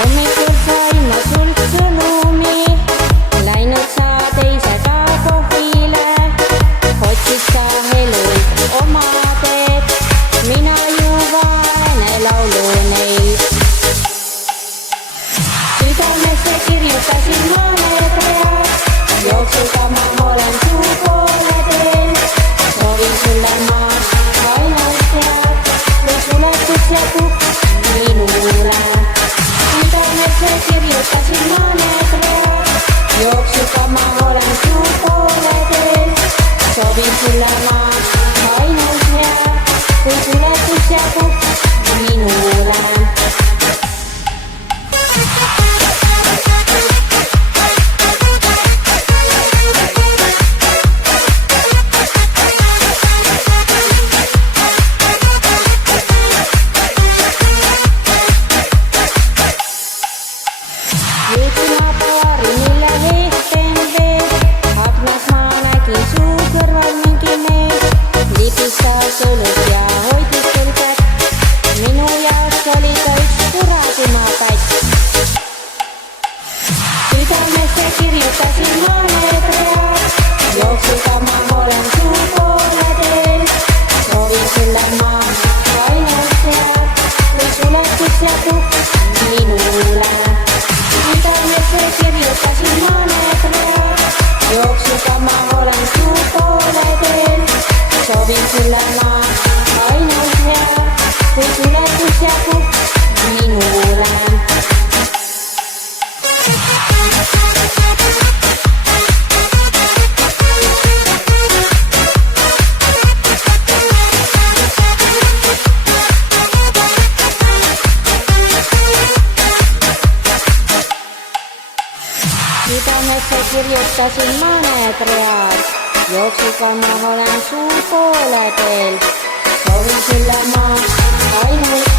hommikul sain ma sult sõnumi, läinud sa teise ka kohvile, otsid sa elult oma teed, mina ju vaene laulu neil. Südamesse kirjutasin ma need read, jooksuga ma olen su poole teel, soovin sulle ma ainult head, või suletus jääb minule. Südamesse kirjutasin ma need read, jooksuga ma olen su poole teel, soovin sulle ma ainult head, kui suletus jääb minule. Jõudsin paari, mille ehten veel, aknas ma nägin su kõrval mingi mees, libistas õlus ja hoidis sul kätt, minu jaoks oli ta üks kuradimaa pätt. Südamesse kirjutasin ma need read, jooksuga ma olen su poole teel, soovin sulle ma ainult head, või suletus jääb minule. Südamesse kirjutasin ma need read, jooksuga ma olen su poole teel, soovin sulle ma ainult head, kui suletus jääb minule. Südamesse kirjutasin ma need read, jooksuga ma olen su poole teel, soovin sulle ma ainult